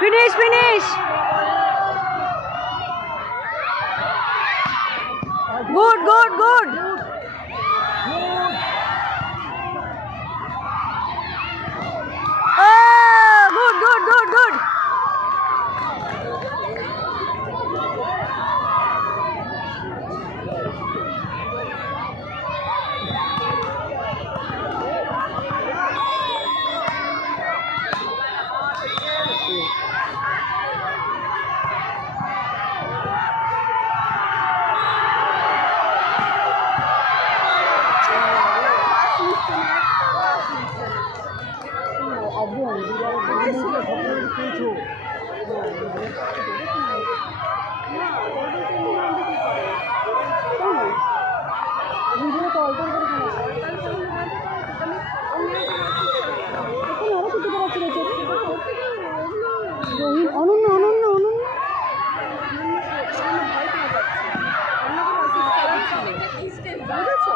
Finish, finish. Good, good, good. Oh, good, good, good, good. অনন্য অনন্য অনন্য বুঝেছো?